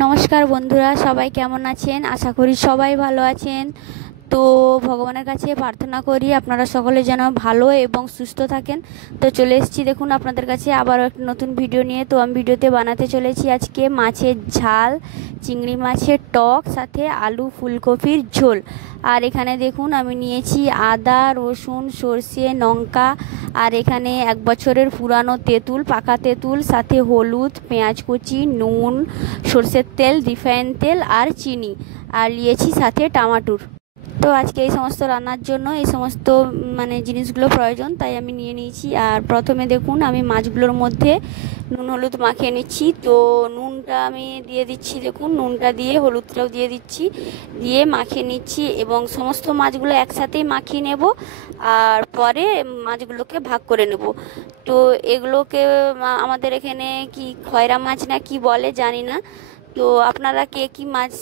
নমস্কার বন্ধুরা, সবাই কেমন আছেন? আশা করি সবাই ভালো আছেন। তো ভগবানের কাছে প্রার্থনা করি আপনারা সকলে যেন ভালো এবং সুস্থ থাকেন। তো চলে এসেছি দেখুন আপনাদের কাছে আবারও একটা নতুন ভিডিও নিয়ে। তো আমি ভিডিওতে বানাতে চলেছি আজকে মাছের ঝাল, চিংড়ি মাছের টক, সাথে আলু ফুলকপির ঝোল। আর এখানে দেখুন আমি নিয়েছি আদা, রসুন, সর্ষে, লঙ্কা, আর এখানে 1 বছরের পুরানো তেঁতুল, পাকা তেঁতুল, সাথে হলুদ, পেঁয়াজ কুচি, নুন, সর্ষের তেল, রিফাইন তেল আর চিনি, আর নিয়েছি সাথে টমাটোর। তো আজকে এই সমস্ত রান্নার জন্য এই সমস্ত জিনিসগুলো প্রয়োজন, তাই আমি নিয়ে নিয়েছি। আর প্রথমে দেখুন আমি মাছগুলোর মধ্যে নুন হলুদ মাখিয়ে নিচ্ছি। তো নুনটা আমি দিয়ে দিচ্ছি, দেখুন নুনটা দিয়ে হলুদটাও দিয়ে দিচ্ছি, দিয়ে মাখিয়ে নিচ্ছি এবং সমস্ত মাছগুলো একসাথেই মাখিয়ে নেব। আর পরে মাছগুলোকে ভাগ করে নেব। তো এগুলোকে আমাদের এখানে কি খয়রা মাছ না কি বলে জানি না। তো আপনারা কে কি মাছ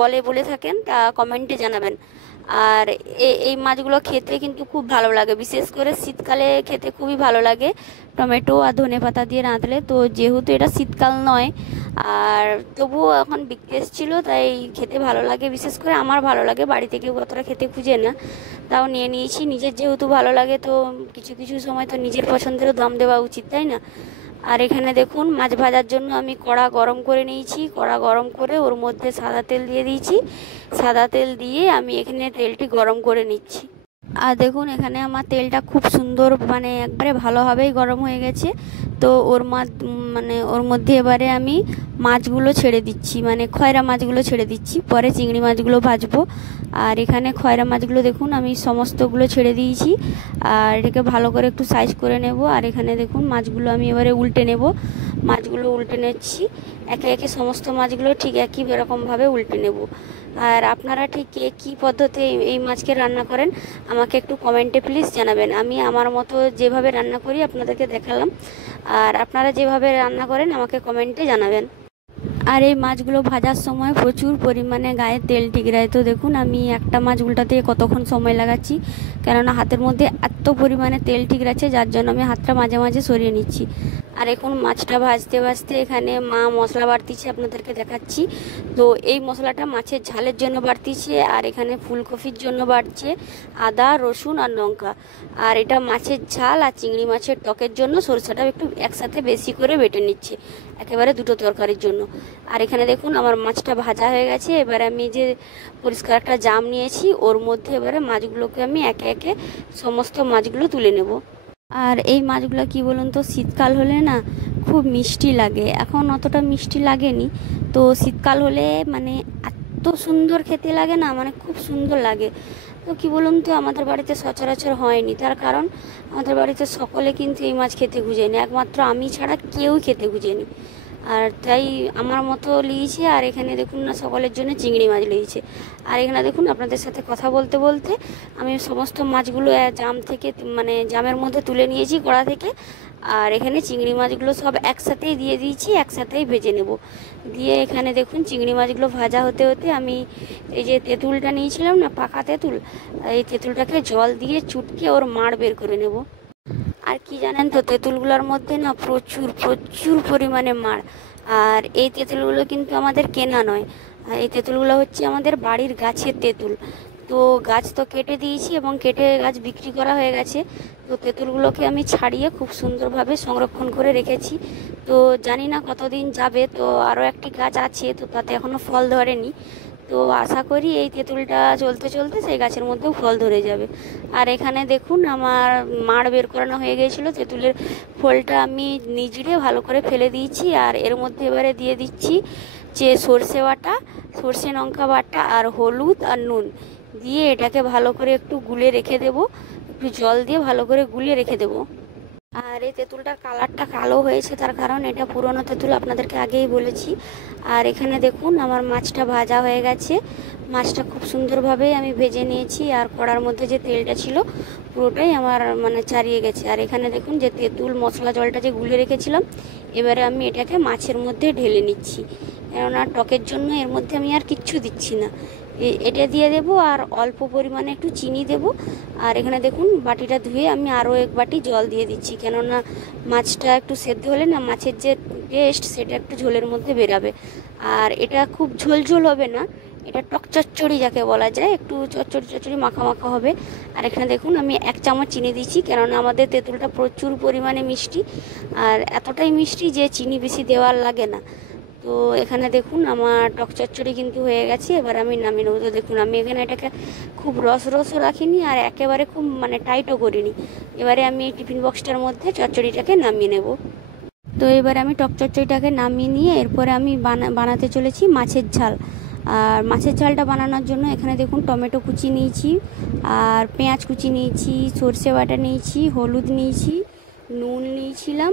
বলে থাকেন তা কমেন্টে জানাবেন। আর এই মাছগুলো খেতে কিন্তু খুব ভালো লাগে, বিশেষ করে শীতকালে খেতে খুবই ভালো লাগে টমেটো আর ধনেপাতা দিয়ে রাঁধলে। তো যেহেতু এটা শীতকাল নয়, আর তবুও এখন বিক্রি এসেছিলো, তাই খেতে ভালো লাগে, বিশেষ করে আমার ভালো লাগে। বাড়ি থেকে অতটা খেতে খুঁজে না, তাও নিয়ে নিয়েছি। নিজের যেহেতু ভালো লাগে, তো কিছু কিছু সময় তো নিজের পছন্দেরও দাম দেওয়া উচিত, তাই না? আর এখানে দেখুন মাছ ভাজার জন্য আমি কড়া গরম করে নিয়েছি। কড়া গরম করে ওর মধ্যে সাদা তেল দিয়ে দিয়েছি। সাদা তেল দিয়ে আমি এখানে তেলটি গরম করে নিচ্ছি। আর দেখুন এখানে আমার তেলটা খুব সুন্দর একবারে ভালোভাবেই গরম হয়ে গেছে। তো ওর মধ্যে এবারে আমি মাছগুলো ছেড়ে দিচ্ছি, খয়রা মাছগুলো ছেড়ে দিচ্ছি, পরে চিংড়ি মাছগুলো ভাজবো। আর এখানে খয়রা মাছগুলো দেখুন আমি সমস্তগুলো ছেড়ে দিয়েছি। আর এটাকে ভালো করে একটু সাইজ করে নেব। আর এখানে দেখুন মাছগুলো আমি এবারে উল্টে নেব। মাছগুলো উল্টে নিচ্ছি, একে একে সমস্ত মাছগুলো ঠিক একই রকমভাবে উল্টে নেব। আর আপনারা ঠিক কী পদ্ধতি এই মাছকে রান্না করেন আমাকে একটু কমেন্টে প্লিজ জানাবেন। আমি আমার মতো যেভাবে রান্না করি আপনাদেরকে দেখালাম, আর আপনারা যেভাবে রান্না করেন আমাকে কমেন্টে জানাবেন। আর এই মাছগুলো ভাজার সময় প্রচুর পরিমাণে গায়ে তেল ঠিকরায়। তো দেখুন আমি একটা মাছ উল্টাতে কতক্ষণ সময় লাগাচ্ছি, কেননা হাতের মধ্যে এত পরিমাণে তেল ঠিকরাচ্ছে, যার জন্য আমি হাতটা মাঝে মাঝে সরিয়ে নিচ্ছি। আর এখন মাছটা ভাজতে ভাজতে এখানে মা মশলা বাড়তিছে, আপনাদেরকে দেখাচ্ছি। তো এই মশলাটা মাছের ঝালের জন্য বাড়তিছে, আর এখানে ফুলকপির জন্য বাড়ছে আদা, রসুন আর লঙ্কা। আর এটা মাছের ঝাল আর চিংড়ি মাছের টকের জন্য সরষেটা একটু একসাথে বেশি করে বেটে নিচ্ছে, একেবারে দুটো তরকারির জন্য। আর এখানে দেখুন আমার মাছটা ভাজা হয়ে গেছে। এবারে আমি যে পরিষ্কার একটা জাম নিয়েছি, ওর মধ্যে এবারে মাছগুলোকে আমি একে একে সমস্ত মাছগুলো তুলে নেব। আর এই মাছগুলো কি বলুন তো, শীতকাল হলে না খুব মিষ্টি লাগে, এখন অতটা মিষ্টি লাগেনি। তো শীতকাল হলে এত সুন্দর খেতে লাগে না, খুব সুন্দর লাগে। তো কি বলুন তো, আমাদের বাড়িতে সচরাচর হয়নি, তার কারণ আমাদের বাড়িতে সকলে কিন্তু এই মাছ খেতে খুঁজেনি, একমাত্র আমি ছাড়া কেউ খেতে খুঁজেনি। আর তাই আমার মতো লিয়েছে। আর এখানে দেখুন না সকলের জন্য চিংড়ি মাছ লিয়েছে। আর এখানে দেখুন আপনাদের সাথে কথা বলতে বলতে আমি সমস্ত মাছগুলো জাম থেকে জামের মধ্যে তুলে নিয়েছি কড়া থেকে। আর এখানে চিংড়ি মাছগুলো সব একসাথেই দিয়ে দিয়েছি, একসাথেই ভেজে নেব। দিয়ে এখানে দেখুন চিংড়ি মাছগুলো ভাজা হতে হতে আমি এই যে তেঁতুলটা নিয়েছিলাম না, পাকা তেঁতুল, এই তেঁতুলটাকে জল দিয়ে চুটকে ওর মাড় বের করে নেব। আর কি জানেন তো, তেঁতুলগুলোর মধ্যে না প্রচুর প্রচুর পরিমাণে মাড়। আর এই তেঁতুলগুলো কিন্তু আমাদের কেনা নয়, আর এই তেঁতুলগুলো হচ্ছে আমাদের বাড়ির গাছের তেঁতুল। তো গাছ তো কেটে দিয়েছি এবং কেটে গাছ বিক্রি করা হয়ে গেছে। তো তেঁতুলগুলোকে আমি ছাড়িয়ে খুব সুন্দরভাবে সংরক্ষণ করে রেখেছি। তো জানি না কতদিন যাবে, তো আরও একটি গাছ আছে, তো তাতে এখনও ফল ধরেনি। তো আশা করি এই তেঁতুলটা চলতে চলতে সেই গাছের মধ্যেও ফল ধরে যাবে। আর এখানে দেখুন আমার মাড় বের করানো হয়ে গিয়েছিলো, তেঁতুলের ফলটা আমি নিজড়ে ভালো করে ফেলে দিয়েছি। আর এর মধ্যে এবারে দিয়ে দিচ্ছি যে সর্ষে বাটা, সর্ষে লঙ্কা বাটা আর হলুদ আর নুন দিয়ে এটাকে ভালো করে একটু গুলে রেখে দেবো, একটু জল দিয়ে ভালো করে গুলিয়ে রেখে দেবো। আর এই তেঁতুলটার কালারটা কালো হয়েছে, তার কারণ এটা পুরনো তেঁতুল, আপনাদেরকে আগেই বলেছি। আর এখানে দেখুন আমার মাছটা ভাজা হয়ে গেছে, মাছটা খুব সুন্দরভাবে আমি ভেজে নিয়েছি। আর কড়ার মধ্যে যে তেলটা ছিল পুরোটাই আমার ছাড়িয়ে গেছে। আর এখানে দেখুন যে তেঁতুল মশলা জলটা যে গুলে রেখেছিলাম, এবারে আমি এটাকে মাছের মধ্যে ঢেলে নিচ্ছি, কেননা টকের জন্য এর মধ্যে আমি আর কিচ্ছু দিচ্ছি না। এটা দিয়ে দেব, আর অল্প পরিমাণে একটু চিনি দেব। আর এখানে দেখুন বাটিটা ধুয়ে আমি আরও এক বাটি জল দিয়ে দিচ্ছি, কেননা মাছটা একটু সেদ্ধ হলে না মাছের যে টেস্ট সেটা একটু ঝোলের মধ্যে বেরাবে। আর এটা খুব ঝোল ঝোল হবে না, এটা টক চচ্চড়ি যাকে বলা যায়, একটু চচ্চড়ি চচ্চড়ি মাখা মাখা হবে। আর এখানে দেখুন আমি 1 চামচ চিনি দিচ্ছি, কেননা আমাদের তেঁতুলটা প্রচুর পরিমাণে মিষ্টি, আর এতটাই মিষ্টি যে চিনি বেশি দেওয়ার লাগে না। তো এখানে দেখুন আমার টক চচ্চড়ি কিন্তু হয়ে গেছে, এবার আমি নামিয়ে নেবো। তো দেখুন আমি এখানে এটাকে খুব রসও রাখিনি, আর একেবারে খুব মানে টাইটও করিনি। এবারে আমি টিফিন বক্সটার মধ্যে চচ্চড়িটাকে নামিয়ে নেব। তো এবারে আমি টক চচ্চড়িটাকে নামিয়ে নিয়ে এরপরে আমি বানাতে চলেছি মাছের ঝাল। আর মাছের ঝালটা বানানোর জন্য এখানে দেখুন টমেটো কুচি নিয়েছি, আর পেঁয়াজ কুচি নিয়েছি, সর্ষে বাটা নিয়েছি, হলুদ নিয়েছি, নুন নিয়েছিলাম,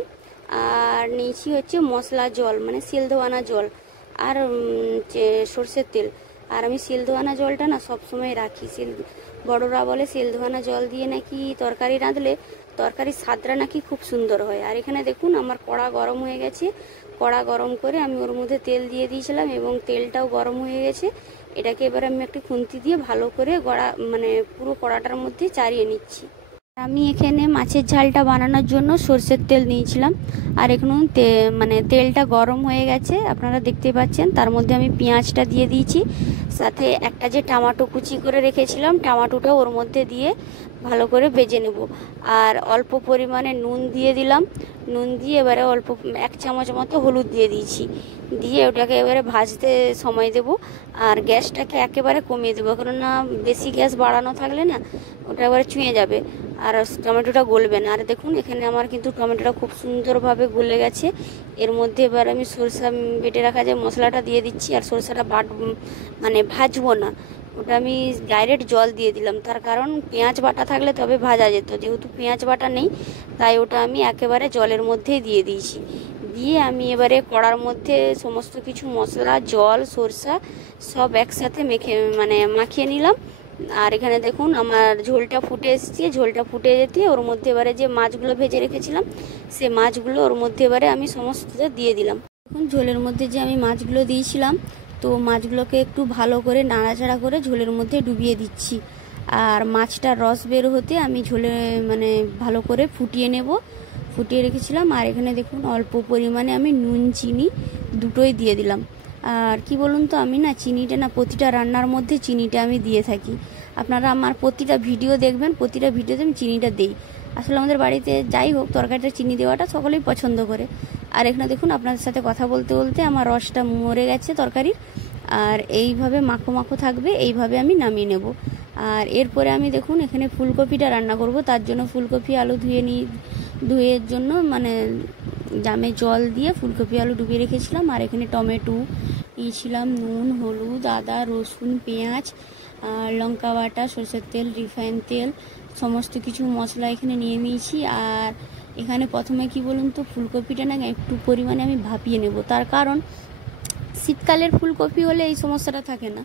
আর নিয়েছি হচ্ছে মশলা জল মানে সিলধোয়ানা জল, আর সর্ষের তেল। আর আমি সিলধোয়ানা জলটা না সবসময় রাখি, বড়রা বলে সিলধোয়ানা জল দিয়ে নাকি তরকারি রাঁধলে তরকারির স্বাদটা নাকি খুব সুন্দর হয়। আর এখানে দেখুন আমার কড়া গরম হয়ে গেছে, কড়া গরম করে আমি ওর মধ্যে তেল দিয়ে দিয়েছিলাম এবং তেলটাও গরম হয়ে গেছে। এটাকে এবার আমি একটু খুন্তি দিয়ে ভালো করে মানে পুরো কড়াটার মধ্যে চাড়িয়ে নিচ্ছি। আমি এখানে মাছের ঝালটা বানানোর জন্য সর্ষের তেল নিয়েছিলাম, আর এখন মানে তেলটা গরম হয়ে গেছে আপনারা দেখতে পাচ্ছেন। তার মধ্যে আমি পেঁয়াজটা দিয়ে দিয়েছি, সাথে একটা যে টমেটো কুচি করে রেখেছিলাম টমেটোটা ওর মধ্যে দিয়ে ভালো করে ভেজে নেব। আর অল্প পরিমাণে নুন দিয়ে দিলাম, নুন দিয়ে এবারে অল্প 1 চামচ মতো হলুদ দিয়ে দিয়েছি, দিয়ে ওটাকে এবারে ভাজতে সময় দেব। আর গ্যাসটাকে একেবারে কমিয়ে দেবো, কেননা বেশি গ্যাস বাড়ানো থাকলে না ওটা এবারে চুঁয়ে যাবে আর টমেটোটা গলবে না। আর দেখুন এখানে আমার কিন্তু টমেটোটা খুব সুন্দরভাবে গলে গেছে। এর মধ্যে এবার আমি সরষা বেটে রাখা যে মশলাটা দিয়ে দিচ্ছি, আর সরষাটা মানে ভাজবো না, ওটা আমি ডাইরেক্ট জল দিয়ে দিলাম। তার কারণ পেঁয়াজ বাটা থাকলে তবে ভাজা যেত, যেহেতু পেঁয়াজ বাটা নেই তাই ওটা আমি একেবারে জলের মধ্যেই দিয়ে দিয়েছি। দিয়ে আমি এবারে কড়ার মধ্যে সমস্ত কিছু মশলা জল সরষা সব একসাথে মাখিয়ে নিলাম। আর এখানে দেখুন আমার ঝোলটা ফুটে এসেছে, ঝোলটা ফুটে যেতে ওর মধ্যে এবারে যে মাছগুলো ভেজে রেখেছিলাম সে মাছগুলো ওর মধ্যে এবারে আমি সমস্ত দিয়ে দিলাম। দেখুন ঝোলের মধ্যে যে আমি মাছগুলো দিয়েছিলাম, তো মাছগুলোকে একটু ভালো করে নাড়াচাড়া করে ঝোলের মধ্যে ডুবিয়ে দিচ্ছি। আর মাছটার রস বের হতে আমি ঝোলে ভালো করে ফুটিয়ে রেখেছিলাম। আর এখানে দেখুন অল্প পরিমাণে আমি নুন চিনি দুটোই দিয়ে দিলাম। আর কি বলুন তো, আমি না চিনিটা না প্রতিটা রান্নার মধ্যে চিনিটা আমি দিয়ে থাকি। আপনারা আমার প্রতিটা ভিডিও দেখবেন, প্রতিটা ভিডিওতে আমি চিনিটা দিই। আসলে আমাদের বাড়িতে যাই হোক তরকারিটা চিনি দেওয়াটা সকলেই পছন্দ করে। আর এখানে দেখুন আপনাদের সাথে কথা বলতে বলতে আমার রসটা মরে গেছে তরকারির, আর এইভাবে মাখো মাখো থাকবে, এইভাবে আমি নামিয়ে নেব। আর এরপরে আমি দেখুন এখানে ফুলকপিটা রান্না করব। তার জন্য ফুলকপি আলু ধুয়ের জন্য জামে জল দিয়ে ফুলকপি আলু ডুবিয়ে রেখেছিলাম। আর এখানে টমেটো নিয়েছিলাম, নুন হলুদ আদা রসুন পেঁয়াজ আর লঙ্কা বাটা সরষের তেল রিফাইন তেল সমস্ত কিছু মশলা এখানে নিয়ে নিয়েছি। আর এখানে প্রথমে কি বলুন তো, ফুলকপিটা না একটু পরিমাণে আমি ভাপিয়ে নেব। তার কারণ শীতকালের ফুলকপি হলে এই সমস্যাটা থাকে না,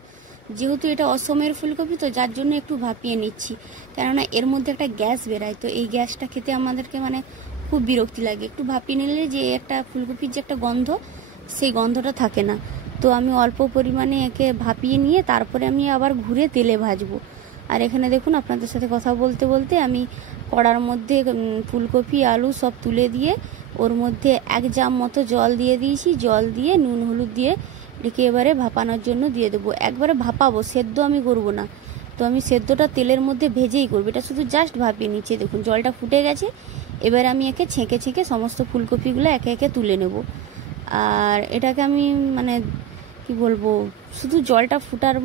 যেহেতু এটা অসমের ফুলকপি তো যার জন্য একটু ভাপিয়ে নিচ্ছি, কেননা এর মধ্যে একটা গ্যাস বেরায়, তো এই গ্যাসটা খেতে আমাদেরকে খুব বিরক্তি লাগে। একটু ভাপিয়ে নিলে যে একটা ফুলকপির যে একটা গন্ধ সেই গন্ধটা থাকে না। তো আমি অল্প পরিমাণে একে ভাপিয়ে নিয়ে তারপরে আমি আবার ঘুরে তেলে ভাজবো। আর এখানে দেখুন আপনাদের সাথে কথা বলতে বলতে আমি কড়ার মধ্যে ফুলকপি আলু সব তুলে দিয়ে ওর মধ্যে 1 জাম মতো জল দিয়ে দিয়েছি, জল দিয়ে নুন হলুদ দিয়ে এটাকে এবারে ভাপানোর জন্য দিয়ে দেবো। একবারে ভাপাবো, সেদ্ধ আমি করবো না। তো আমি সেদ্ধটা তেলের মধ্যে ভেজেই করবো, এটা শুধু জাস্ট ভাপিয়ে নিচ্ছে। দেখুন জলটা ফুটে গেছে, এবার আমি একে ছেঁকে ছেঁকে সমস্ত ফুলকপিগুলো একে একে তুলে নেব। আর এটাকে আমি কি বলবো, শুধু জলটা ফুটার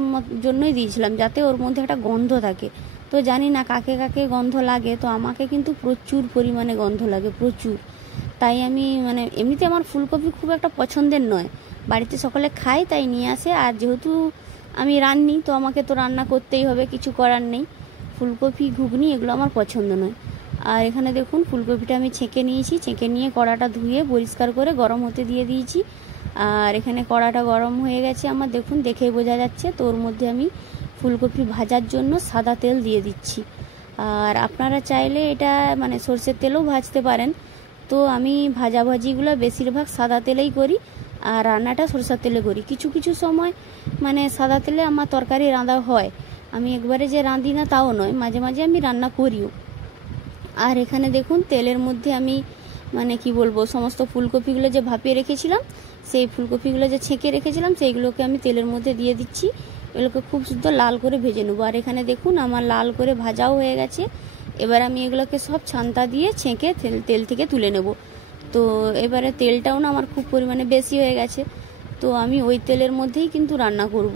জন্যই দিয়েছিলাম, যাতে ওর মধ্যে একটা গন্ধ থাকে। তো জানি না কাকে কাকে গন্ধ লাগে, তো আমাকে কিন্তু প্রচুর পরিমাণে গন্ধ লাগে, প্রচুর। তাই আমি এমনিতে আমার ফুলকপি খুব একটা পছন্দের নয়, বাড়িতে সকলে খায় তাই নিয়ে আসে। আর যেহেতু আমি রান্নি তো আমাকে তো রান্না করতেই হবে, কিছু করার নেই। ফুলকপি ঘুগনি এগুলো আমার পছন্দ নয়। আর এখানে দেখুন ফুলকপিটা আমি ছেঁকে নিয়েছি, ছেঁকে নিয়ে কড়াটা ধুয়ে পরিষ্কার করে গরম হতে দিয়ে দিয়েছি। আর এখানে কড়াটা গরম হয়ে গেছে আমার, দেখুন দেখেই বোঝা যাচ্ছে। তো ওর মধ্যে আমি ফুলকপি ভাজার জন্য সাদা তেল দিয়ে দিচ্ছি। আর আপনারা চাইলে এটা সর্ষের তেলেও ভাজতে পারেন, তো আমি ভাজাভাজিগুলো বেশিরভাগ সাদা তেলেই করি। আর রান্নাটা সরষের তেলে করি। কিছু কিছু সময় মানে সাদা তেলে আমার তরকারি রাঁধা হয়, আমি একবারে যে রাঁধি না তাও নয়, মাঝে মাঝে আমি রান্না করিও। আর এখানে দেখুন তেলের মধ্যে আমি মানে কি বলবো সমস্ত ফুলকপিগুলো যে ভাপিয়ে রেখেছিলাম, সেই ফুলকপিগুলো যে ছেঁকে রেখেছিলাম সেইগুলোকে আমি তেলের মধ্যে দিয়ে দিচ্ছি। এগুলোকে খুব সুন্দর লাল করে ভেজে নেবো। আর এখানে দেখুন আমার লাল করে ভাজাও হয়ে গেছে। এবার আমি এগুলোকে সব ছান্তা দিয়ে ছেঁকে তেল থেকে তুলে নেব। তো এবারে তেলটাও না আমার খুব পরিমাণে বেশি হয়ে গেছে, তো আমি ওই তেলের মধ্যেই কিন্তু রান্না করব।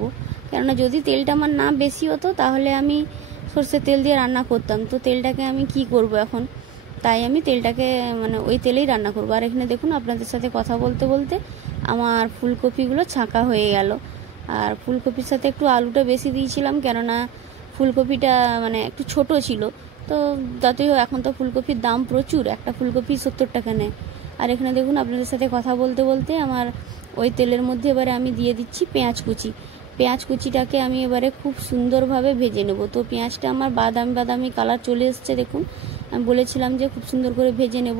কেননা যদি তেলটা আমার না বেশি হতো তাহলে আমি সরষের তেল দিয়ে রান্না করতাম, তো তেলটাকে আমি কি করব এখন, তাই আমি তেলটাকে মানে ওই তেলেই রান্না করবো। আর এখানে দেখুন আপনাদের সাথে কথা বলতে বলতে আমার ফুলকপিগুলো ছাঁকা হয়ে গেল। আর ফুলকপির সাথে একটু আলুটা বেশি দিয়েছিলাম, কেননা ফুলকপিটা মানে একটু ছোট ছিল। তো যতই হোক এখন তো ফুলকপির দাম প্রচুর, একটা ফুলকপি 70 টাকা নেয়। আর এখানে দেখুন আপনাদের সাথে কথা বলতে বলতে আমার ওই তেলের মধ্যে এবারে আমি দিয়ে দিচ্ছি পেঁয়াজ কুচি। পেঁয়াজ কুচিটাকে আমি এবারে খুব সুন্দরভাবে ভেজে নেব। তো পেঁয়াজটা আমার বাদামি বাদামি কালার চলে এসছে, দেখুন আমি বলেছিলাম যে খুব সুন্দর করে ভেজে নেব।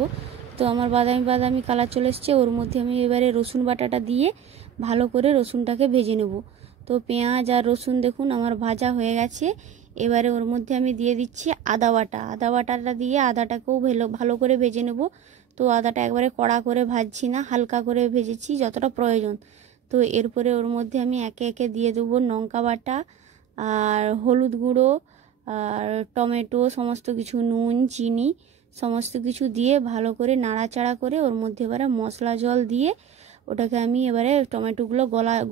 তো আমার বাদামি বাদামি কালার চলে এসছে। ওর মধ্যে আমি এবারে রসুন বাটাটা দিয়ে ভালো করে রসুনটাকে ভেজে নেব। তো পেঁয়াজ আর রসুন দেখুন আমার ভাজা হয়ে গেছে। এবারে ওর মধ্যে আমি দিয়ে দিচ্ছি আদা বাটা। আদা বাটাটা দিয়ে আদাটাকেও ভালো করে ভেজে নেব। তো আদাটা একবারে কড়া করে ভাজছি না, হালকা করে ভেজেছি যতটা প্রয়োজন। তো এরপরে ওর মধ্যে আমি একে একে দিয়ে দেবো লঙ্কা বাটা আর হলুদ গুঁড়ো আর টমেটো, সমস্ত কিছু নুন চিনি সমস্ত কিছু দিয়ে ভালো করে নাড়াচাড়া করে ওর মধ্যে এবারে মশলা জল দিয়ে ওটাকে আমি এবারে টমেটোগুলো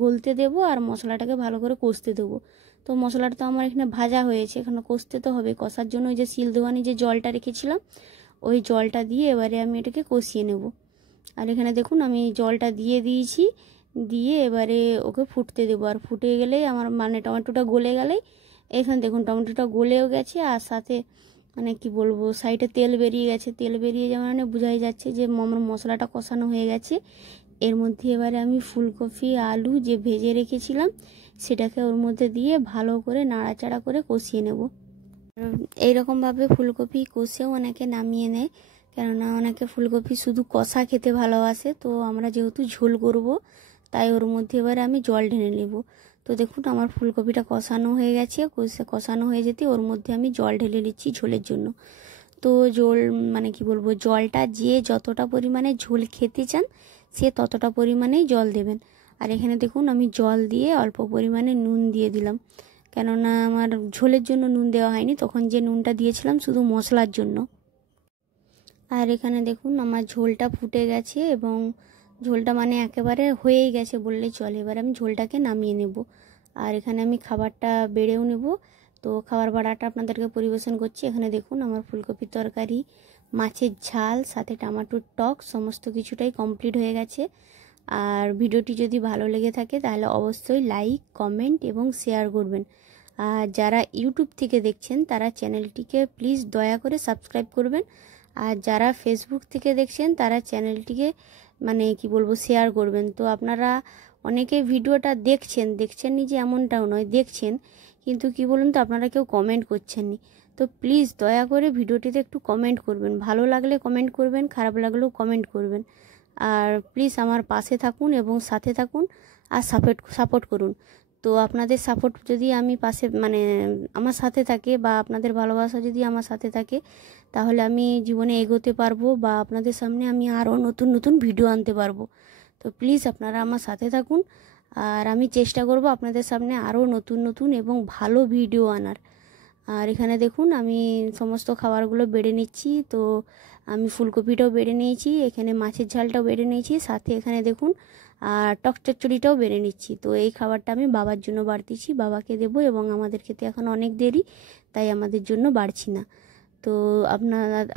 গলতে দেবো আর মশলাটাকে ভালো করে কষতে দেবো। তো মশলাটা তো আমার এখানে ভাজা হয়েছে, এখানে কষতে তো হবে। কষার জন্য ওই যে শিলদোয়ানি যে জলটা রেখেছিলাম ওই জলটা দিয়ে এবারে আমি এটাকে কষিয়ে নেব। আর এখানে দেখুন আমি জলটা দিয়ে দিয়েছি, দিয়ে এবারে ওকে ফুটতে দেবো। আর ফুটে গেলেই আমার মানে টমেটোটা গলে গেলেই এখানে দেখুন টমেটোটা গলেও গেছে, আর সাথে মানে কি বলবো সাইডে তেল বেরিয়ে গেছে। তেল বেরিয়ে যাওয়ার মানে বোঝাই যাচ্ছে যে আমার মশলাটা কষানো হয়ে গেছে। এর মধ্যে এবারে আমি ফুলকপি আলু যে ভেজে রেখেছিলাম সেটাকে ওর মধ্যে দিয়ে ভালো করে নাড়াচাড়া করে কষিয়ে নেব। এইরকমভাবে ফুলকপি কষেও অনেকে নামিয়ে নেয়, কেননা অনেকে ফুলকপি শুধু কষা খেতে ভালোবাসে। তো আমরা যেহেতু ঝোল করব তাই ওর মধ্যে এবারে আমি জল ঢেলে নেব। তো দেখুন আমার ফুলকপিটা কষানো হয়ে গেছে, কষানো হয়ে যেতে ওর মধ্যে আমি জল ঢেলে নিচ্ছি ঝোলের জন্য। তো ঝোল মানে কি বলবো জলটা যে যতটা পরিমাণে ঝোল খেতে চান সে ততটা পরিমাণেই জল দেবেন। আর এখানে দেখুন আমি জল দিয়ে অল্প পরিমাণে নুন দিয়ে দিলাম, কেননা আমার ঝোলের জন্য নুন দেওয়া হয়নি, তখন যে নুনটা দিয়েছিলাম শুধু মশলার জন্য। আর এখানে দেখুন আমার ঝোলটা ফুটে গেছে এবং ঝোলটা মানে একেবারে হয়েই গেছে বললেই চলে। এবার আমি ঝোলটাকে নামিয়ে নেব। আর এখানে আমি খাবারটা বেড়েও নেব। তো খাবার বাড়াটা আপনাদেরকে পরিবেশন করছি। এখানে দেখুন আমার ফুলকপির তরকারি, মাছের ঝাল, সাথে টমেটোর টক সমস্ত কিছুটাই কমপ্লিট হয়ে গেছে। আর ভিডিওটি যদি ভালো লেগে থাকে তাহলে অবশ্যই লাইক কমেন্ট এবং শেয়ার করবেন। আর যারা ইউটিউব থেকে দেখছেন তারা চ্যানেলটিকে প্লিজ দয়া করে সাবস্ক্রাইব করবেন। আর যারা ফেসবুক থেকে দেখছেন তারা চ্যানেলটিকে মানে কি বলবো শেয়ার করবেন। তো আপনারা অনেকে ভিডিওটা দেখছেননি যে এমনটাও নয়, দেখছেন, কিন্তু কি বলুন তো আপনারা কেউ কমেন্ট করছেননি। তো প্লিজ দয়া করে ভিডিওটিতে একটু কমেন্ট করবেন, ভালো লাগলে কমেন্ট করবেন, খারাপ লাগলেও কমেন্ট করবেন। আর প্লিজ আমার পাশে থাকুন এবং সাথে থাকুন আর সাপোর্ট করুন। তো আপনাদের সাপোর্ট যদি আমি পাশে মানে আমার সাথে থাকে বা আপনাদের ভালোবাসা যদি আমার সাথে থাকে তাহলে আমি জীবনে এগোতে পারবো বা আপনাদের সামনে আমি আরও নতুন নতুন ভিডিও আনতে পারবো। তো প্লিজ আপনারা আমার সাথে থাকুন আর আমি চেষ্টা করব আপনাদের সামনে আরও নতুন নতুন এবং ভালো ভিডিও আনার। আর এখানে দেখুন আমি সমস্ত খাবারগুলো বেড়ে নিচ্ছি। তো আমি ফুলকপিটাও বেড়ে নিয়েছি, এখানে মাছের ঝালটাও বেড়ে নিয়েছি, সাথে এখানে দেখুন আর টক চচ্চড়িটাও বেড়ে নিচ্ছি। তো এই খাবারটা আমি বাবার জন্য বাড়তেছি, বাবাকে দেবো এবং আমাদের খেতে এখন অনেক দেরি, তাই আমাদের জন্য বাড়ছি না। তো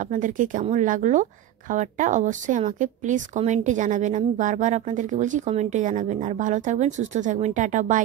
আপনাদেরকে কেমন লাগলো খাবারটা অবশ্যই আমাকে প্লিজ কমেন্টে জানাবেন। আমি বারবার আপনাদেরকে বলছি কমেন্টে জানাবেন। আর ভালো থাকবেন, সুস্থ থাকবেন, টাটা বাই।